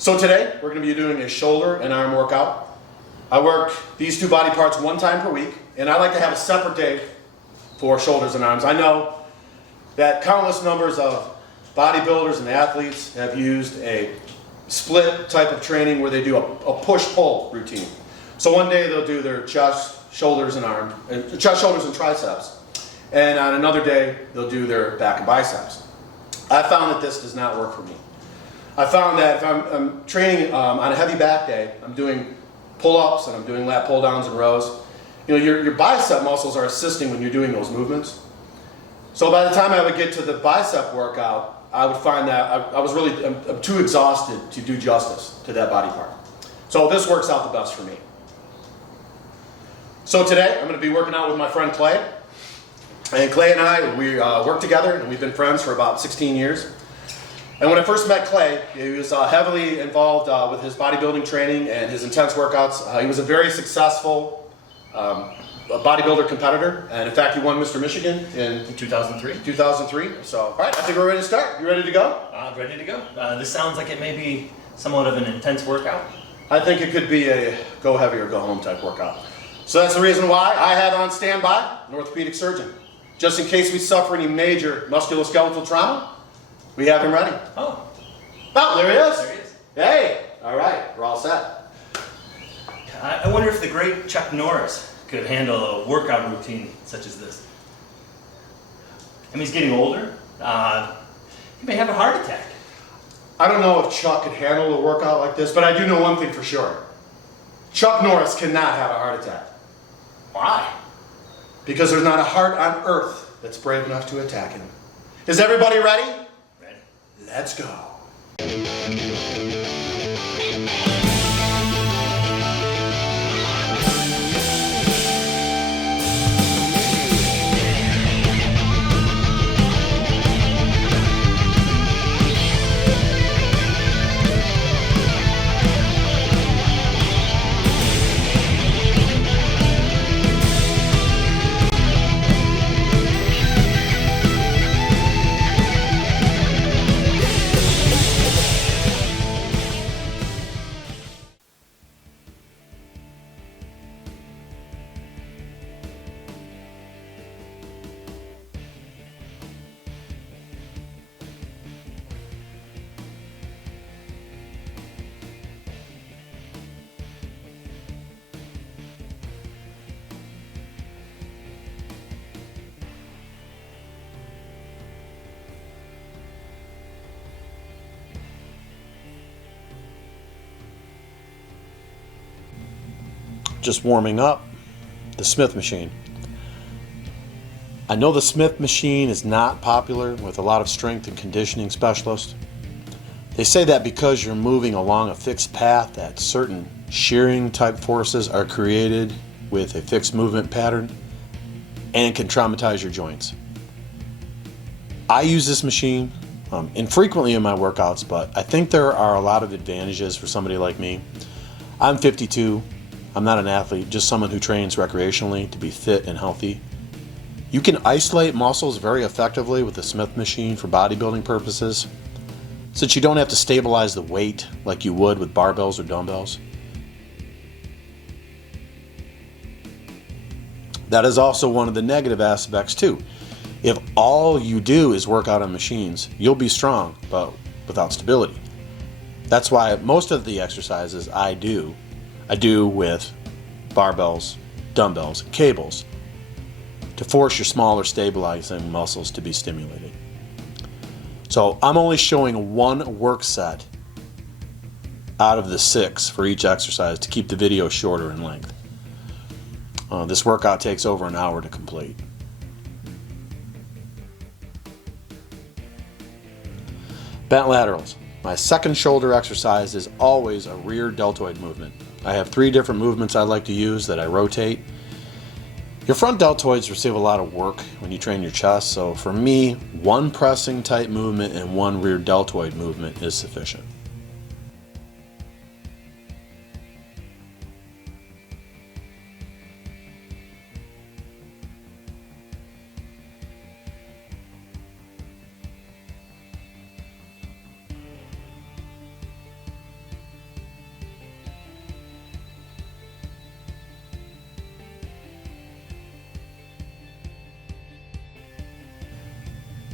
So today, we're going to be doing a shoulder and arm workout. I work these two body parts one time per week, and I like to have a separate day for shoulders and arms. I know that countless numbers of bodybuilders and athletes have used a split type of training where they do a push-pull routine. So one day they'll do their chest, shoulders, and chest, shoulders, and triceps. And on another day, they'll do their back and biceps. I found that this does not work for me. I found that if I'm training on a heavy back day, I'm doing pull-ups and I'm doing lat pull-downs and rows. You know, your bicep muscles are assisting when you're doing those movements. So by the time I would get to the bicep workout, I would find that I'm too exhausted to do justice to that body part. So this works out the best for me. So today, I'm going to be working out with my friend Clay. And Clay and I, we work together, and we've been friends for about 16 years. And when I first met Clay, he was heavily involved with his bodybuilding training and his intense workouts. He was a very successful bodybuilder competitor, and in fact, he won Mr. Michigan in 2003. 2003. So, all right, I think we're ready to start. You ready to go? Ready to go. This sounds like it may be somewhat of an intense workout. I think it could be a go heavy or go home type workout. So that's the reason why I have on standby an orthopedic surgeon. Just in case we suffer any major musculoskeletal trauma, we have him ready. Oh, there he is. there he is. Hey, all right, we're all set. I wonder if the great Chuck Norris could handle a workout routine such as this. I mean, he's getting older. He may have a heart attack. I don't know if Chuck could handle a workout like this, but I do know one thing for sure. Chuck Norris cannot have a heart attack. Why? Because there's not a heart on earth that's brave enough to attack him. Is everybody ready? Ready. Let's go. Just warming up the Smith machine. I know the Smith machine is not popular with a lot of strength and conditioning specialists. They say that because you're moving along a fixed path, that certain shearing type forces are created with a fixed movement pattern and can traumatize your joints. I use this machine infrequently in my workouts, but I think there are a lot of advantages for somebody like me. I'm 52. I'm not an athlete, just someone who trains recreationally to be fit and healthy. You can isolate muscles very effectively with the Smith machine for bodybuilding purposes, since you don't have to stabilize the weight like you would with barbells or dumbbells. That is also one of the negative aspects too. If all you do is work out on machines, you'll be strong, but without stability. That's why most of the exercises I do with barbells, dumbbells, and cables to force your smaller stabilizing muscles to be stimulated. So I'm only showing one work set out of the 6 for each exercise to keep the video shorter in length. This workout takes over an hour to complete. Bent laterals. My second shoulder exercise is always a rear deltoid movement. I have 3 different movements I like to use that I rotate. Your front deltoids receive a lot of work when you train your chest, so for me, 1 pressing type movement and 1 rear deltoid movement is sufficient.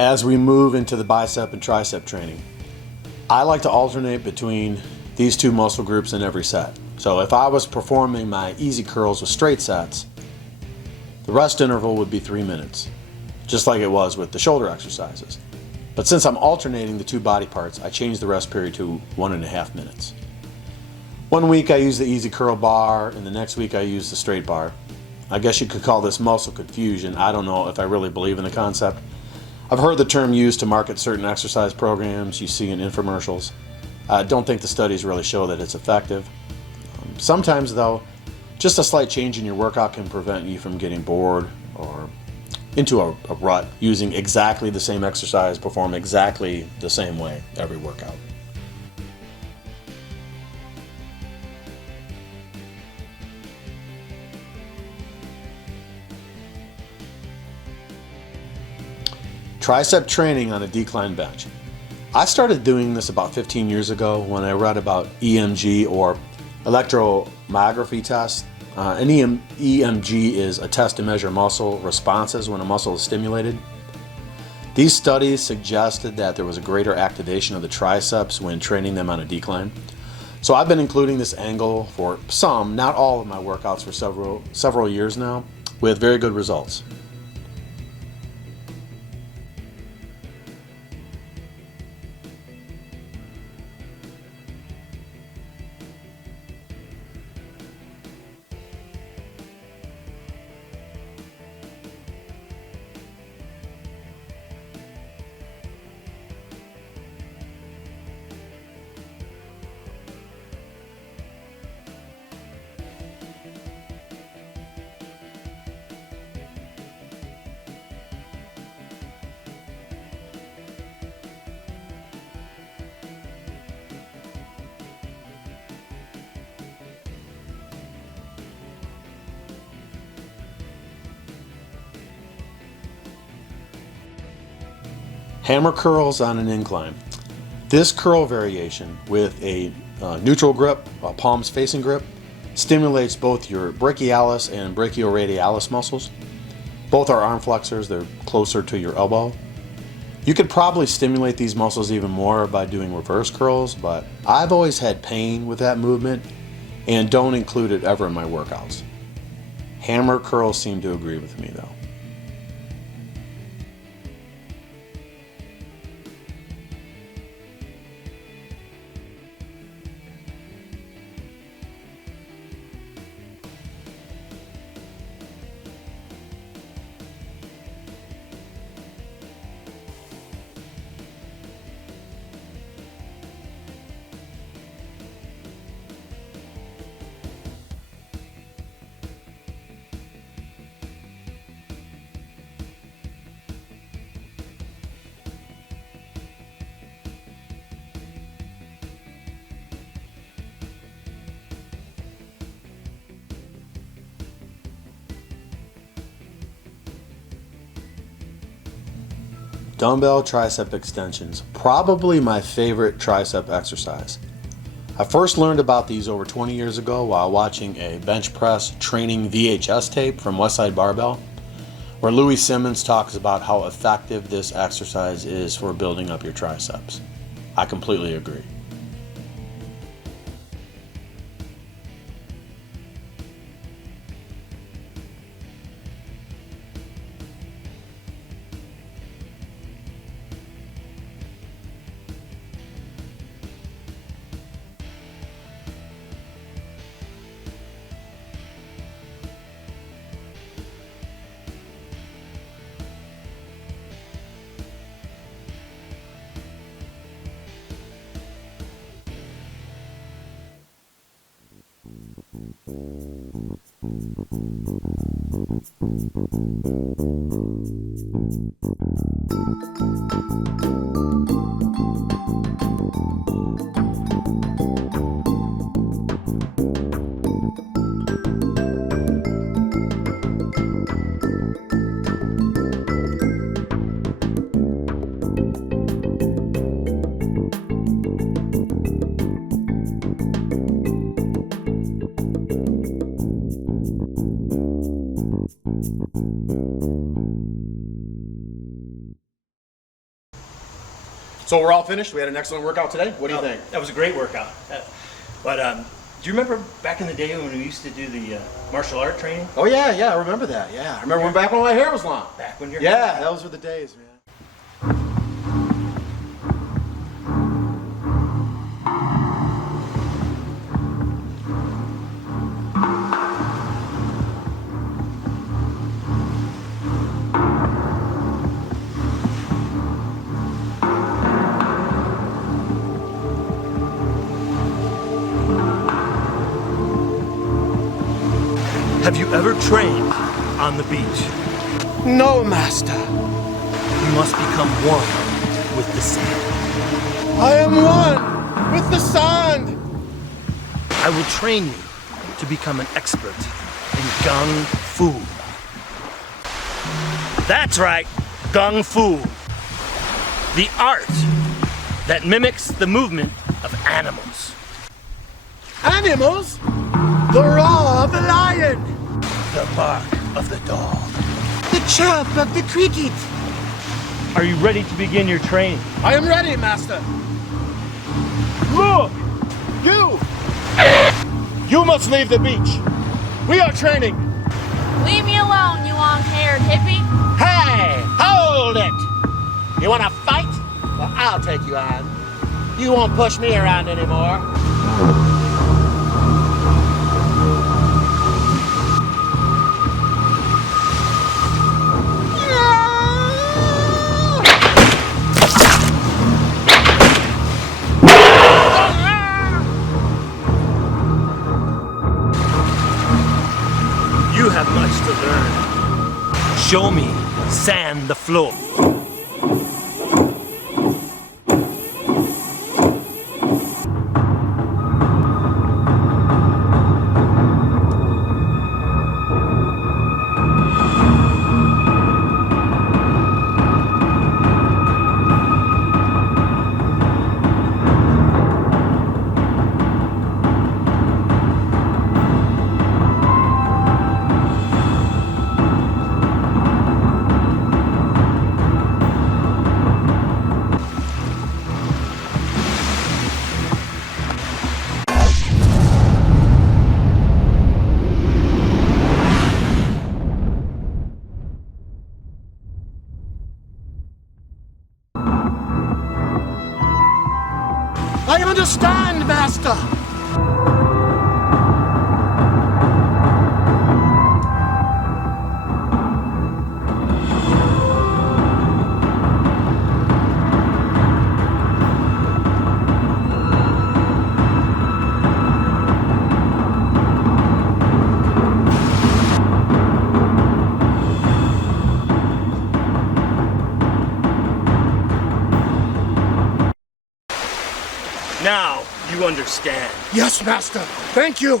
As we move into the bicep and tricep training, I like to alternate between these two muscle groups in every set. So if I was performing my easy curls with straight sets, the rest interval would be 3 minutes, just like it was with the shoulder exercises. But since I'm alternating the two body parts, I change the rest period to 1.5 minutes. One week I use the easy curl bar, and the next week I use the straight bar. I guess you could call this muscle confusion. I don't know if I really believe in the concept. I've heard the term used to market certain exercise programs you see in infomercials. I don't think the studies really show that it's effective. Sometimes though, just a slight change in your workout can prevent you from getting bored or into a rut using exactly the same exercise performed exactly the same way every workout. Tricep training on a decline bench. I started doing this about 15 years ago when I read about EMG, or electromyography test. An EMG is a test to measure muscle responses when a muscle is stimulated. These studies suggested that there was a greater activation of the triceps when training them on a decline. So I've been including this angle for some, not all of my workouts for several years now, with very good results. Hammer curls on an incline. This curl variation with a neutral grip, a palms facing grip, stimulates both your brachialis and brachioradialis muscles. Both are arm flexors, they're closer to your elbow. You could probably stimulate these muscles even more by doing reverse curls, but I've always had pain with that movement and don't include it ever in my workouts. Hammer curls seem to agree with me though. Dumbbell tricep extensions, probably my favorite tricep exercise. I first learned about these over 20 years ago while watching a bench press training VHS tape from Westside Barbell, where Louis Simmons talks about how effective this exercise is for building up your triceps. I completely agree. So we're all finished. We had an excellent workout today. What do you think? That was a great workout. But do you remember back in the day when we used to do the martial art training? Oh yeah, I remember that. Yeah, I remember when back when my hair was long. Back when you're Yeah, those were the days, man. Have you ever trained on the beach? No, master. You must become one with the sand. I am one with the sand. I will train you to become an expert in Gung Fu. That's right, Gung Fu. The art that mimics the movement of animals. Animals? The roar of the lion. The bark of the dog. The chirp of the cricket. Are you ready to begin your training? I am ready, master. Look! You must leave the beach. We are training. Leave me alone, you long-haired hippie. Hey, hold it! You want to fight? Well, I'll take you on. You won't push me around anymore. You have much to learn. Show me sand the floor. I understand, master. Now you understand. Yes, master. Thank you.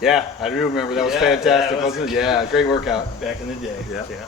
Yeah, I do remember. That was Yeah, fantastic, that was- wasn't it? Yeah, great workout. Back in the day. Yeah. Yeah.